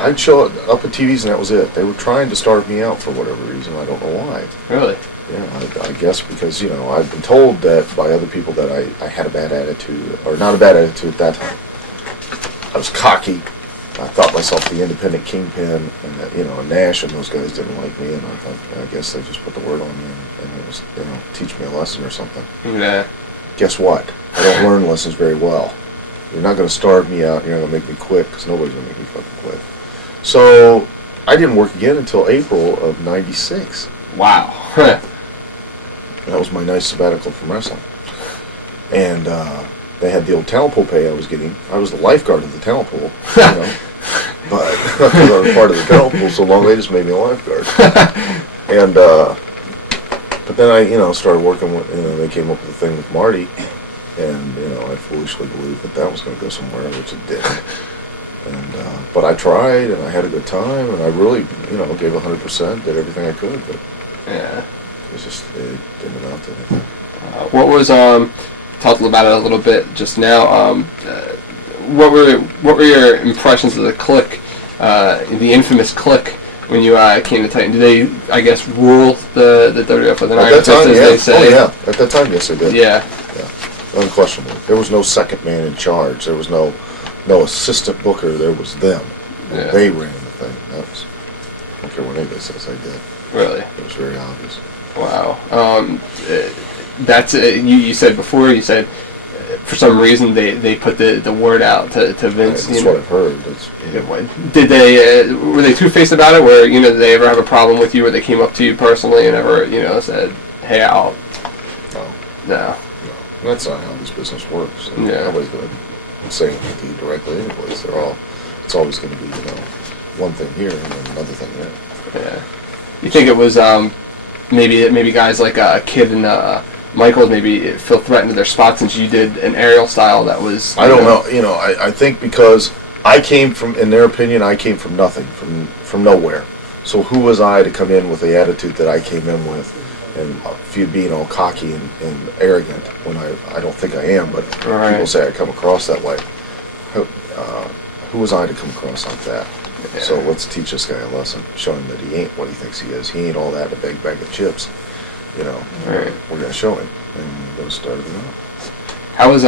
I'd show up at TVs and that was it. They were trying to starve me out for whatever reason. I don't know why. Really? Yeah, I guess because, I've been told that by other people that I had a bad attitude, or not a bad attitude at that time. I was cocky. I thought myself the independent kingpin, and that, Nash and those guys didn't like me, and I thought, I guess they just put the word on me, and it was, teach me a lesson or something. Yeah. Guess what? I don't learn lessons very well. You're not going to starve me out, and you're not going to make me quit, because nobody's going to make me fucking quit. So, I didn't work again until April of '96. Wow. That was my nice sabbatical from wrestling. And they had the old talent pool pay I was getting. I was the lifeguard of the talent pool, but because I was part of the talent pool so long, they just made me a lifeguard. And but then I, started working with, they came up with a thing with Marty, and I foolishly believed that was going to go somewhere, which it didn't. And but I tried, and I had a good time, and I really, gave 100%, did everything I could, but yeah, it didn't amount to anything. What was talked about it a little bit just now. What were your impressions of the Click, the infamous Click, when you came to Titan? Did they, I guess, rule the WWF with an iron fist, as they say? Oh yeah, at that time, yes, they did. Yeah. Unquestionably. There was no second man in charge. There was no assistant booker. There was them. Yeah. They ran the thing. That was. I don't care what anybody says. I did. Really? It was very obvious. Wow. That's you said before. You said for some reason they put the word out to Vince. That's what I've heard. Did they were they two-faced about it? Where did they ever have a problem with you? Where they came up to you personally and ever said, "Hey, I'll." No. That's not how this business works. Yeah. Nobody's going to say anything to you directly anyways. It's always going to be, one thing here and then another thing there. Yeah. You think it was maybe guys like Kidd and Michaels maybe feel threatened to their spot since you did an aerial style that was... I don't know. I think because I came from, in their opinion, I came from nothing, from nowhere. So who was I to come in with the attitude that I came in with? And being all cocky and arrogant when I don't think I am, but people say I come across that way. Who was I to come across like that? Yeah. So let's teach this guy a lesson. Show him that he ain't what he thinks he is. He ain't all that in a big bag of chips. We're going to show him, and we're going to start him out. How was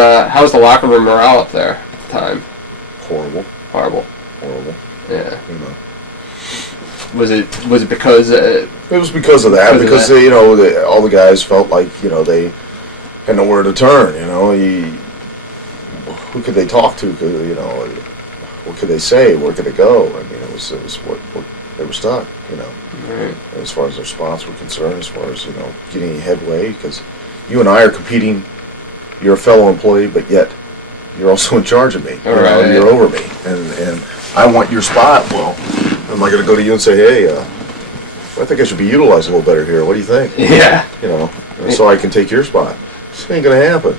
the locker room morale up there at the time? Horrible. Yeah. Was it because? It was because of that. Because all the guys felt like they had nowhere to turn. Who could they talk to? What could they say? Where could they go? I mean, it was what they were stuck. Right. As far as their spots were concerned, as far as getting any headway, because you and I are competing. You're a fellow employee, but yet you're also in charge of me. You're over me, and I want your spot. Well, am I going to go to you and say, hey, I think I should be utilized a little better here. What do you think? Yeah. So I can take your spot. This ain't going to happen.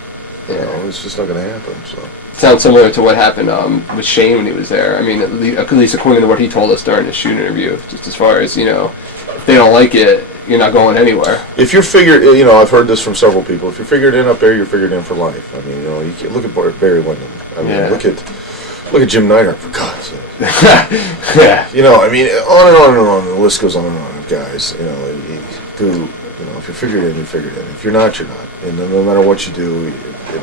It's just not going to happen. So. Sounds similar to what happened with Shane when he was there. I mean, at least according to what he told us during the shoot interview, just as far as, if they don't like it, you're not going anywhere. If you're figured, I've heard this from several people. If you're figured in up there, you're figured in for life. I mean, you can look at Barry Windham. I mean, look at Jim Neidhart, for God's sake. Yeah. I mean, on and on and on. The list goes on and on, guys. If you're figured in, you're figured in. If you're not, you're not. And no matter what you do,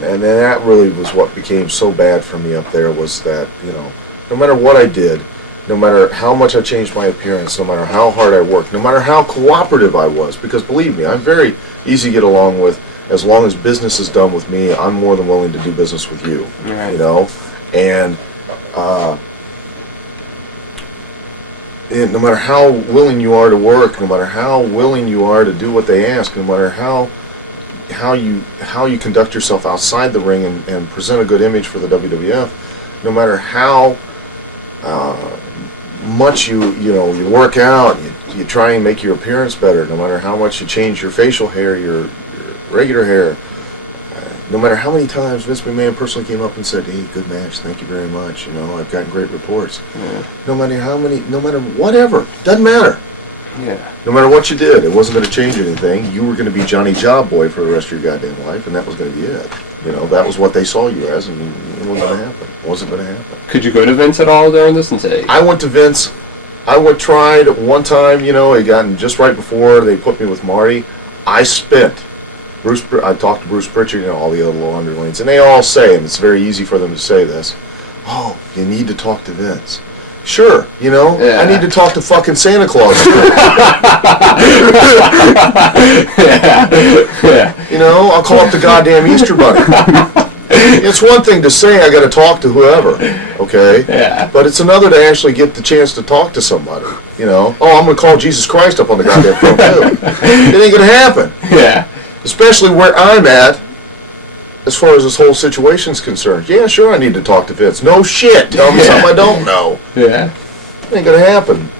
and that really was what became so bad for me up there, was that, no matter what I did, no matter how much I changed my appearance, no matter how hard I worked, no matter how cooperative I was, because believe me, I'm very easy to get along with. As long as business is done with me, I'm more than willing to do business with you. Right. And no matter how willing you are to work, no matter how willing you are to do what they ask, no matter how you conduct yourself outside the ring and present a good image for the WWF, no matter how much you work out, you try and make your appearance better, no matter how much you change your facial hair, your regular hair, no matter how many times Vince McMahon personally came up and said, hey, good match, thank you very much, I've gotten great reports. Yeah. No matter whatever, doesn't matter. Yeah. No matter what you did, it wasn't going to change anything. You were going to be Johnny Job Boy for the rest of your goddamn life, and that was going to be it. You know, that was what they saw you as, and it wasn't going to happen. It wasn't going to happen. Could you go to Vince at all during this and say? I went to Vince. Tried one time, you know, it got just right before they put me with Marty. I talked to Bruce Prichard, you know, all the other little underlings, and they all say, and it's very easy for them to say this, oh, you need to talk to Vince. Sure, you know, I need to talk to fucking Santa Claus. You know, I'll call up the goddamn Easter Bunny. It's one thing to say I got to talk to whoever, okay? Yeah. But it's another to actually get the chance to talk to somebody, you know? Oh, I'm going to call Jesus Christ up on the goddamn phone, too. It ain't going to happen. Yeah. Especially where I'm at, as far as this whole situation's concerned. Yeah, sure, I need to talk to Vince. No shit. Tell me something I don't know. Yeah. It ain't going to happen.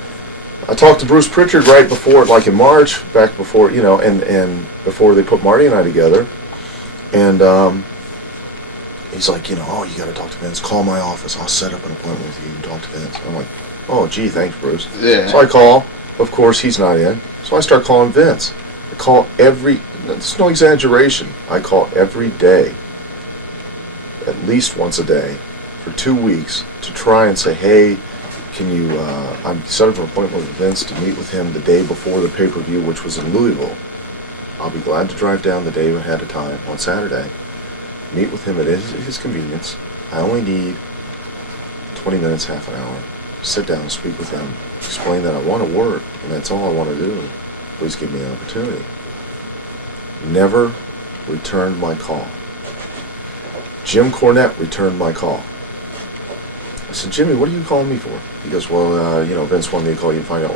I talked to Bruce Prichard right before, like in March, back before, you know, and before they put Marty and I together. And, he's like, you know, oh, you got to talk to Vince. Call my office. I'll set up an appointment with you and talk to Vince. I'm like, oh, gee, thanks, Bruce. Yeah. So I call. Of course, he's not in. So I start calling Vince. I call there's no exaggeration. I call every day, at least once a day, for 2 weeks to try and say, hey, can you, I set up an appointment with Vince to meet with him the day before the pay-per-view, which was in Louisville. I'll be glad to drive down the day ahead of time on Saturday. Meet with him at his convenience. I only need 20 minutes, half an hour. Sit down and speak with him. Explain that I want to work, and that's all I want to do. Please give me an opportunity. Never returned my call. Jim Cornette returned my call. I said, Jimmy, what are you calling me for? He goes, well, you know, Vince wanted me to call you and find out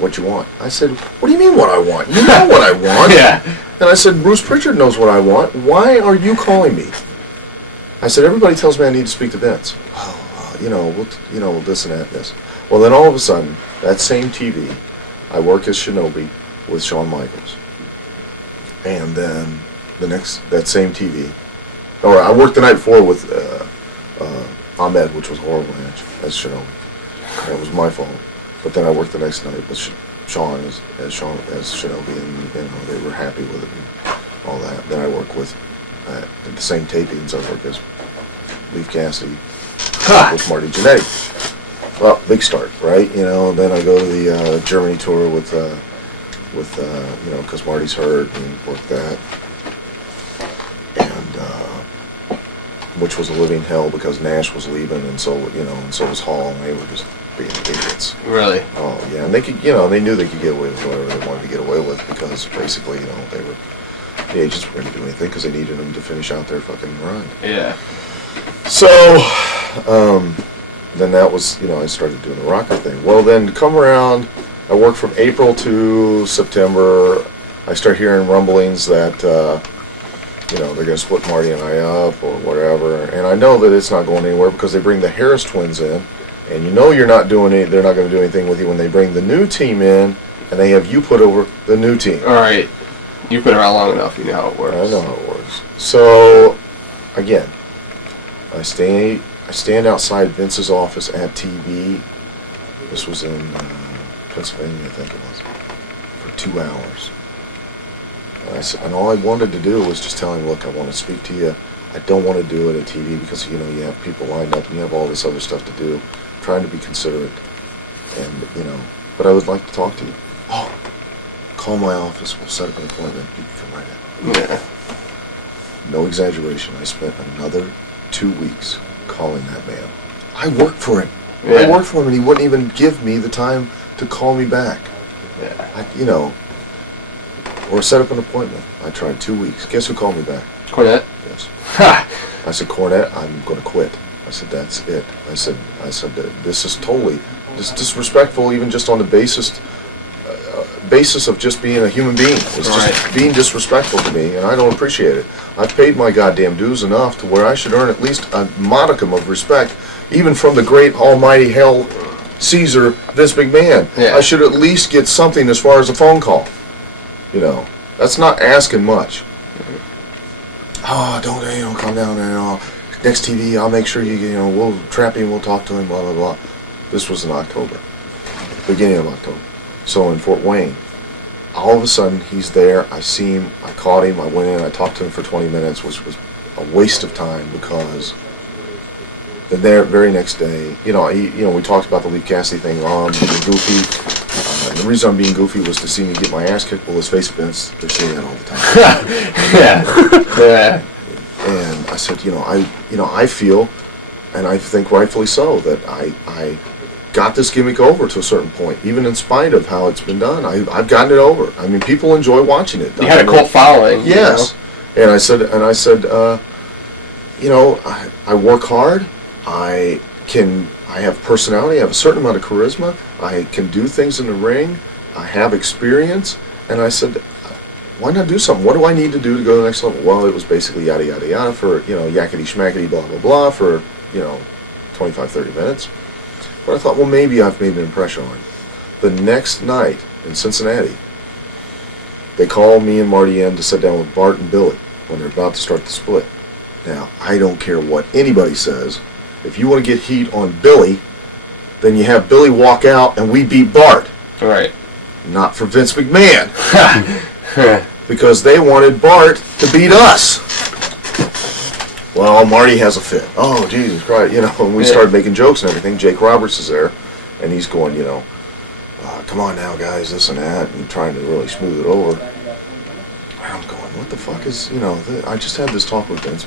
what you want. I said, what do you mean what I want? You know what I want. Yeah. And I said, Bruce Prichard knows what I want. Why are you calling me? I said, everybody tells me I need to speak to Vince. Oh, you know, this and that and this. Well, then all of a sudden, that same TV, I work as Shinobi with Shawn Michaels. And then that same TV, or I worked the night before with Ahmed, which was a horrible match, as Shinobi. That was my fault. But then I worked the next night with Shawn as Shinobi, and you know, they were happy with it and all that. Then I work with the same tapings. I work as Leif Cassidy with Marty Jannetty. Well, big start, right? You know. And then I go to the Germany tour with you know, because Marty's hurt, and work that, and which was a living hell because Nash was leaving, and so was Hall, and they were just being idiots. Really? Oh yeah, and they could, you know, they knew they could get away with whatever they wanted to get away with because basically, you know, the agents were going to do anything because they needed them to finish out their fucking run. Yeah. So, then that was, you know, I started doing the rocker thing. Well, then to come around, I worked from April to September. I start hearing rumblings that, you know, they're going to split Marty and I up or whatever, and I know that it's not going anywhere because they bring the Harris twins in. And you know they're not going to do anything with you when they bring the new team in and they have you put over the new team. All right. You've been around long enough. You know how it works. I know how it works. So, again, I stand outside Vince's office at TV. This was in Pennsylvania, I think it was, for 2 hours. And all I wanted to do was just tell him, look, I want to speak to you. I don't want to do it at TV because, you know, you have people lined up and you have all this other stuff to do. Trying to be considerate, and you know, but I would like to talk to you. Oh, call my office. We'll set up an appointment. You can come right in. Yeah. No exaggeration. I spent another 2 weeks calling that man. I worked for him. Yeah. I worked for him, and he wouldn't even give me the time to call me back. Yeah. You know, or set up an appointment. I tried 2 weeks. Guess who called me back? Cornette? Yes. Ha! I said, Cornette, I'm going to quit. I said, that's it. I said, this is totally disrespectful, even just on the basis of just being a human being. It's just being disrespectful to me, and I don't appreciate it. I've paid my goddamn dues enough to where I should earn at least a modicum of respect, even from the great almighty hell Caesar, Vince McMahon. Yeah. I should at least get something as far as a phone call. You know, that's not asking much. Oh, don't calm down and next TV, I'll make sure we'll trap him, we'll talk to him, blah, blah, blah. This was in October, beginning of October. So in Fort Wayne, all of a sudden, he's there, I see him, I caught him, I went in, I talked to him for 20 minutes, which was a waste of time because the very next day, we talked about the Lee Cassidy thing. Being goofy. The reason I'm being goofy was to see me get my ass kicked. Well, let's face it, Vince, they're seeing that all the time. Yeah. And I said, I feel, and I think rightfully so, that I got this gimmick over to a certain point, even in spite of how it's been done. I've gotten it over. I mean, people enjoy watching it. You had a cult following. Yes. And I said, I work hard. I have personality. I have a certain amount of charisma. I can do things in the ring. I have experience. And I said, why not do something? What do I need to do to go to the next level? Well, it was basically yada, yada, yada for, yakety schmackety, blah, blah, blah for, 25, 30 minutes. But I thought, well, maybe I've made an impression on him. The next night in Cincinnati, they called me and Marty in to sit down with Bart and Billy when they're about to start the split. Now, I don't care what anybody says. If you want to get heat on Billy, then you have Billy walk out and we beat Bart. Right. Not for Vince McMahon. Because they wanted Bart to beat us. Well, Marty has a fit. Oh, Jesus Christ. And we started making jokes and everything. Jake Roberts is there, and he's going, come on now, guys, this and that, and trying to really smooth it over. And I'm going, what the fuck is, I just had this talk with Vince.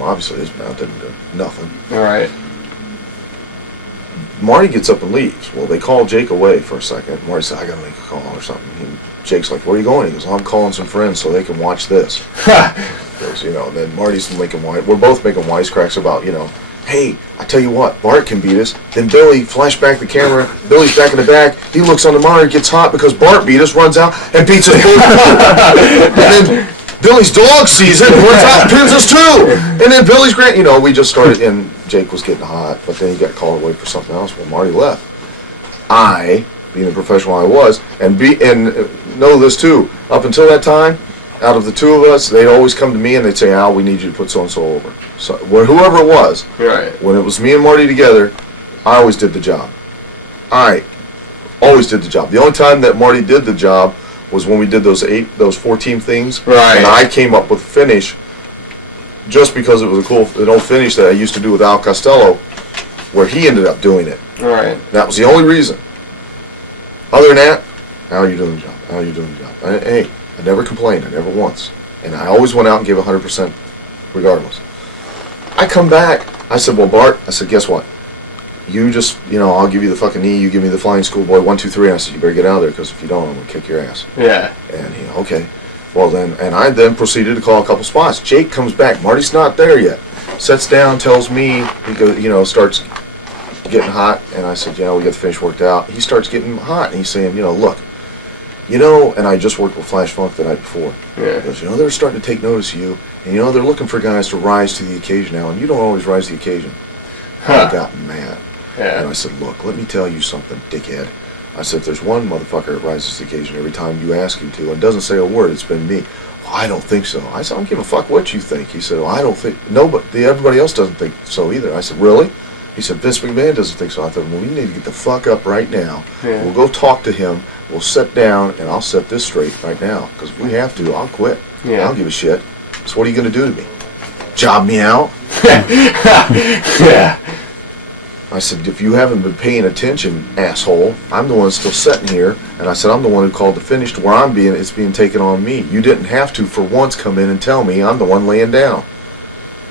Obviously his mouth didn't do nothing. All right. Marty gets up and leaves. Well, they call Jake away for a second. Marty said, I got to make a call or something. Jake's like, where are you going? He goes, I'm calling some friends so they can watch this. Because, and then Marty's making we're both making wisecracks about, hey, I tell you what, Bart can beat us. Then Billy, flash back the camera. Billy's back in the back. He looks on the monitor, gets hot because Bart beat us, runs out, and beats us both. And then Billy's dog sees it, runs out, and pins us too. And then Billy's we just started, and Jake was getting hot, but then he got called away for something else. Well, Marty left. I, being the professional I was, and know this too, up until that time, out of the two of us, they'd always come to me and they'd say, Al, we need you to put so-and-so over. So, whoever it was, right. When it was me and Marty together, I always did the job. I always did the job. The only time that Marty did the job was when we did those 4-team things, right. And I came up with a finish just because it was an old finish that I used to do with Al Costello, where he ended up doing it. Right. That was the only reason. Other than that, how are you doing the job? How are you doing the job? I never complained. I never once. And I always went out and gave 100% regardless. I come back. I said, well, Bart, I said, guess what? You just, I'll give you the fucking knee. You give me the flying schoolboy 1, 2, 3. And I said, you better get out of there because if you don't, I'm going to kick your ass. Yeah. And he, okay. Well, then, and I then proceeded to call a couple spots. Jake comes back. Marty's not there yet. Sits down, tells me, he goes, starts getting hot. And I said, we got the finish worked out. He starts getting hot. And he's saying, look, and I just worked with Flash Funk the night before. Yeah. He goes, they're starting to take notice of you. And, they're looking for guys to rise to the occasion now. And you don't always rise to the occasion. I got mad. Yeah. And I said, look, let me tell you something, dickhead. I said, if there's one motherfucker that rises to the occasion every time you ask him to and doesn't say a word, it's been me. Well, I don't think so. I said, I don't give a fuck what you think. He said, well, I don't think, no, but everybody else doesn't think so either. I said, really? He said, Vince McMahon doesn't think so. I thought, well, we need to get the fuck up right now. Yeah. We'll go talk to him. We'll sit down, and I'll set this straight right now. Because if we have to, I'll quit. Yeah. I don't give a shit. So what are you going to do to me? Job me out? Yeah. I said, if you haven't been paying attention, asshole, I'm the one still sitting here, and I said, I'm the one who called the finish to where it's being taken on me. You didn't have to, for once, come in and tell me I'm the one laying down.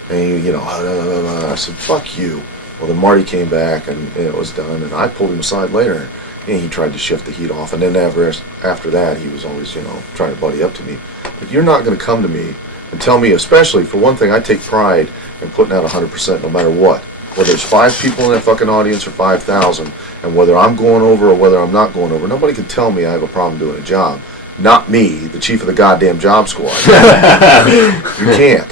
And, I said, fuck you. Well, then Marty came back, and it was done, and I pulled him aside later, and he tried to shift the heat off, and then after that, he was always, trying to buddy up to me. But you're not going to come to me and tell me, especially, for one thing, I take pride in putting out 100% no matter what. Whether there's 5 people in that fucking audience or 5,000, and whether I'm going over or whether I'm not going over, nobody can tell me I have a problem doing a job. Not me, the chief of the goddamn job squad. You can't,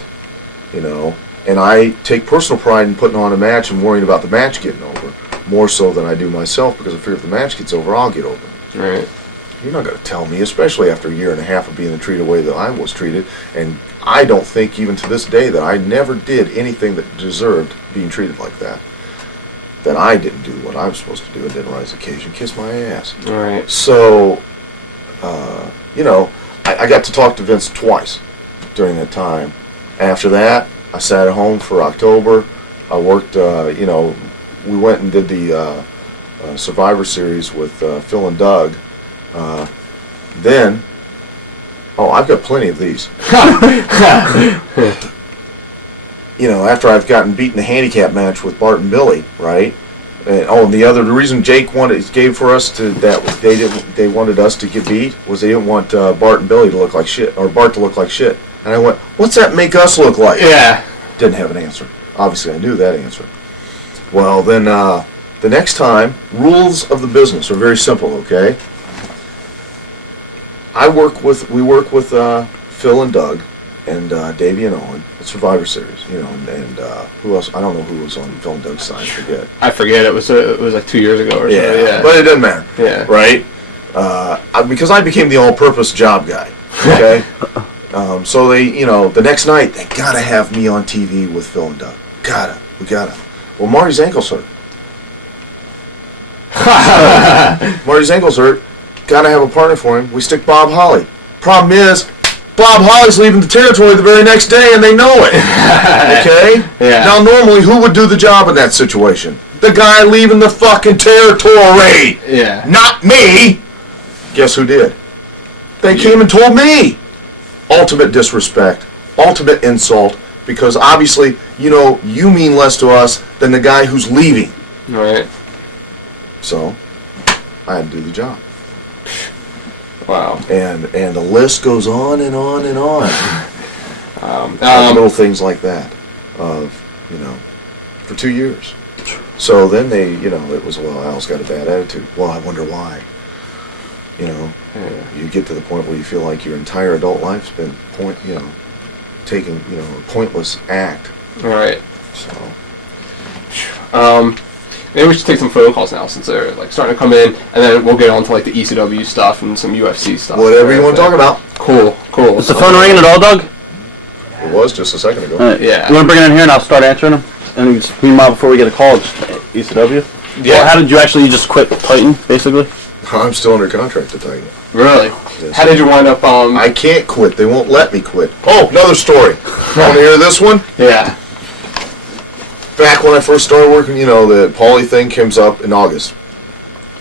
And I take personal pride in putting on a match and worrying about the match getting over, more so than I do myself, because I figure if the match gets over, I'll get over. Right. You're not going to tell me, especially after a year and a half of being treated the way that I was treated. And I don't think, even to this day, that I never did anything that deserved being treated like that. That I didn't do what I was supposed to do and didn't rise to the occasion. Kiss my ass. All right. So, I got to talk to Vince twice during that time. After that, I sat at home for October. I worked, we went and did the Survivor Series with Phil and Doug. Then, I've got plenty of these. After I've gotten beat in the handicap match with Bart and Billy, right? And the reason Jake gave for us they wanted us to get beat was they didn't want Bart and Billy to look like shit, or Bart to look like shit. And I went, what's that make us look like? Yeah. Didn't have an answer. Obviously, I knew that answer. Well, then the next time, rules of the business are very simple. Okay. We work with Phil and Doug and Davey and Owen at Survivor Series, and who else? I don't know who was on Phil and Doug's side. I forget. It was like 2 years ago or so. Yeah, but it doesn't matter. Yeah, right. Because I became the all-purpose job guy. Okay. So they, the next night they gotta have me on TV with Phil and Doug. We gotta. Well, Marty's ankle's hurt. Marty's ankle's hurt. Gotta have a partner for him. We stick Bob Holly. Problem is, Bob Holly's leaving the territory the very next day, and they know it. Okay? Yeah. Now, normally, who would do the job in that situation? The guy leaving the fucking territory. Yeah. Not me. Guess who did? They came and told me. Ultimate disrespect. Ultimate insult. Because obviously, you mean less to us than the guy who's leaving. Right. So, I had to do the job. Wow. And the list goes on and on and on. Little things like that for 2 years. So then they, it was, Al's got a bad attitude. Well, I wonder why. You get to the point where you feel like your entire adult life's been taking, a pointless act. Right. So. Maybe we should take some phone calls now since they're starting to come in, and then we'll get on to the ECW stuff and some UFC stuff. Whatever you want to talk about. Cool. Is the phone ringing at all, Doug? It was just a second ago. Yeah. You want to bring it in here and I'll start answering them? And meanwhile, before we get a call, just ECW? Yeah. Or how did you just quit Titan, basically? I'm still under contract to Titan. Really? Yes. How did you wind up? I can't quit. They won't let me quit. Oh, another story. Want to hear this one? Yeah. Back when I first started working, the Paulie thing comes up in August.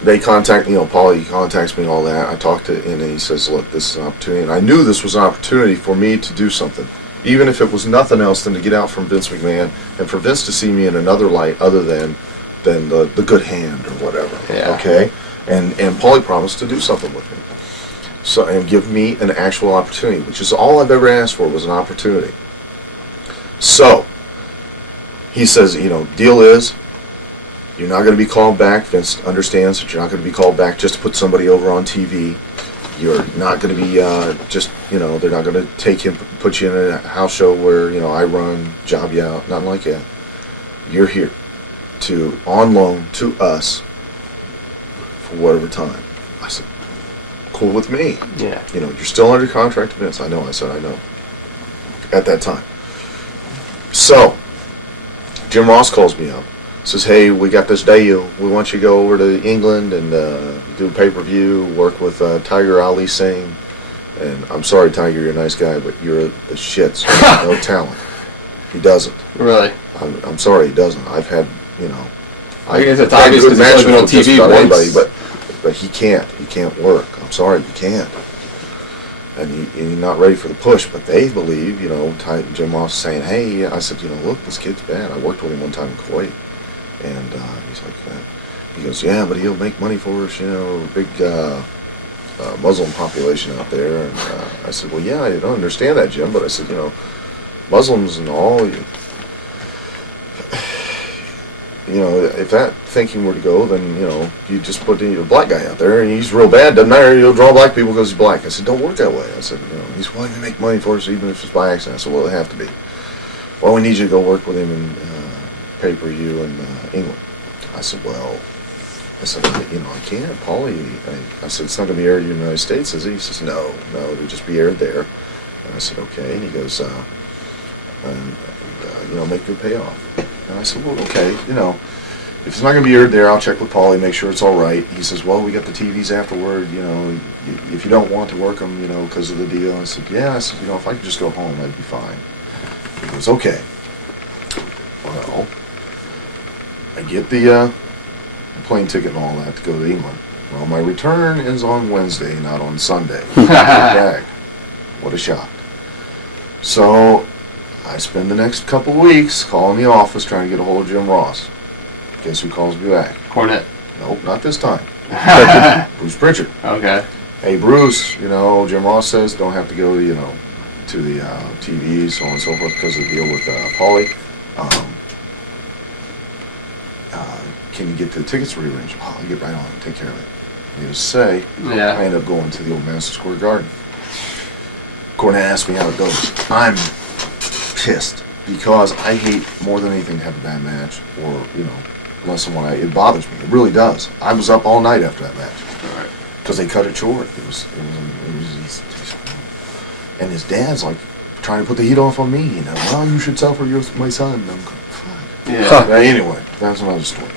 They contact, Paulie contacts me and all that. I talked to him and he says, look, this is an opportunity. And I knew this was an opportunity for me to do something. Even if it was nothing else than to get out from Vince McMahon and for Vince to see me in another light other than the good hand or whatever. Yeah. Okay? And Paulie promised to do something with me. So, and give me an actual opportunity, which is all I've ever asked for was an opportunity. So, he says, deal is, you're not going to be called back. Vince understands that you're not going to be called back just to put somebody over on TV. You're not going to be they're not going to take him, put you in a house show where, I run, job you out, nothing like that. You're here on loan to us for whatever time. I said, cool with me. Yeah. You're still under contract to Vince. I know. I said, I know. At that time. So, Jim Ross calls me up. Says, hey, we got this deal. We want you to go over to England and do a pay-per-view, work with Tiger Ali Singh. And I'm sorry, Tiger, you're a nice guy, but you're the shits. No talent. He doesn't. Really? I'm sorry, he doesn't. I've had, I guess it's I've had obvious good because he's matches been on with just TV about once. anybody, but he can't. He can't work. I'm sorry, he can't. And he's not ready for the push, but they believe, Jim Ross saying, hey, I said, look, this kid's bad. I worked with him one time in Kuwait. And he's like, he goes, yeah, but he'll make money for us, big Muslim population out there. And I said, well, yeah, I don't understand that, Jim, but I said, Muslims and all, if that thinking were to go, then, you just put a black guy out there, and he's real bad, doesn't matter, you'll draw black people because he's black. I said, don't work that way. I said, he's willing to make money for us even if it's by accident. I said, well, it have to be. Well, we need you to go work with him in pay-per-view in England. I said, I can't, Paulie. I said, it's not going to be aired in the United States, is he? He says, no, it'll just be aired there. And I said, okay. And he goes, make good payoff. And I said, well, okay, if it's not going to be aired there, I'll check with Paulie, make sure it's all right. He says, well, we got the TVs afterward, if you don't want to work them, because of the deal. I said, yeah. I said, if I could just go home, I'd be fine. He goes, okay. Well, I get the plane ticket and all that to go to England. Well, my return is on Wednesday, not on Sunday. Back. What a shock. So, I spend the next couple of weeks calling the office trying to get a hold of Jim Ross. Guess who calls me back? Cornet. Nope, not this time. Bruce Prichard. Okay. Hey, Bruce, Jim Ross says don't have to go, to the TV, so on and so forth, because of the deal with Paulie. Can you get the tickets rearranged? Oh, I'll get right on it. Take care of it. Needless to say, Yeah. I end up going to the old Madison Square Garden. Cornette asked me how it goes. I'm pissed because I hate more than anything to have a bad match or, less than what it bothers me. It really does. I was up all night after that match because they cut it short. And his dad's like trying to put the heat off on me. Well, you should suffer. You're my son. And I'm going, fuck. Yeah. But anyway, that's another story.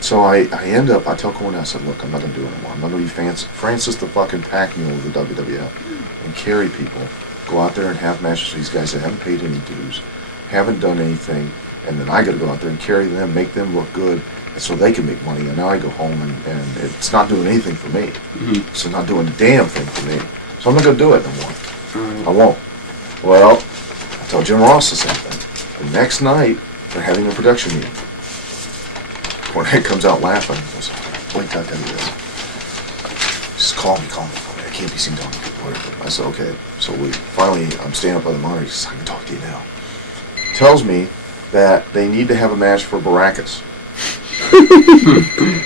So I end up, I tell Cornette, I said, look, I'm not going to do it anymore. I'm not going to be Francis the fucking pack mule of the WWF and carry people, go out there and have matches with these guys that haven't paid any dues, haven't done anything, and then I got to go out there and carry them, make them look good, and so they can make money, and now I go home and it's not doing anything for me. Mm-hmm. It's not doing a damn thing for me. So I'm not going to do it no more. I won't. Well, I tell Jim Ross the same thing. The next night, they're having a production meeting. Cornette comes out laughing. He goes, wait till I tell you this. He says, call me. I can't be seen talking to you. Whatever. I said, okay. So I'm standing up by the monitor. He says, I can talk to you now. Tells me that they need to have a match for Baracus.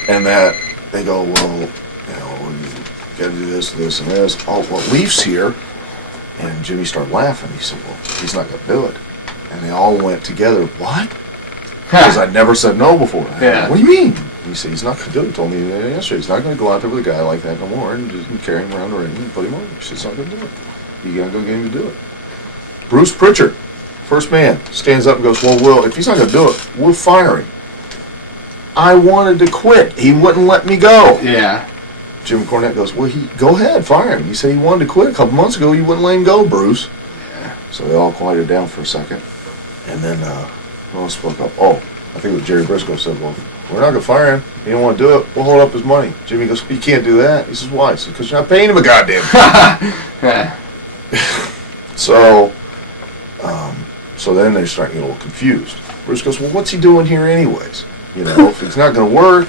And that they go, well, you got to do this, and this. Oh, well, Leaf's here. And Jimmy started laughing. He said, well, he's not going to do it. And they all went together, what? Because I'd never said no before. Yeah. What do you mean? And he said, he's not going to do it. He told me yesterday. He's not going to go out there with a guy like that no more and just carry him around the ring and put him over. He said, he's not going to do it. You got to go get him to do it. Bruce Prichard, first man, stands up and goes, well, if he's not going to do it, we'll fire him. I wanted to quit. He wouldn't let me go. Yeah. Jim Cornette goes, well, go ahead, fire him. He said he wanted to quit a couple months ago. You wouldn't let him go, Bruce. Yeah. So they all quieted down for a second. And then who else spoke up? Oh, I think it was Jerry Briscoe said, well, we're not going to fire him. He don't want to do it. We'll hold up his money. Jimmy goes, you can't do that. He says, why? He says, because you're not paying him a goddamn thing. Yeah. So then they're starting to get a little confused. Bruce goes, well, what's he doing here anyways? If it's not going to work.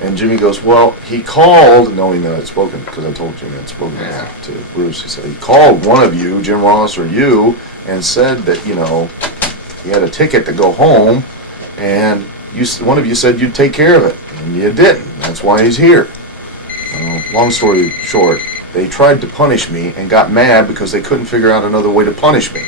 And Jimmy goes, well, he called, knowing that I'd spoken, because I told Jimmy I'd spoken to Bruce. He said, he called one of you, Jim Ross or you, and said that, he had a ticket to go home, and one of you said you'd take care of it, and you didn't. That's why he's here. Long story short, they tried to punish me and got mad because they couldn't figure out another way to punish me.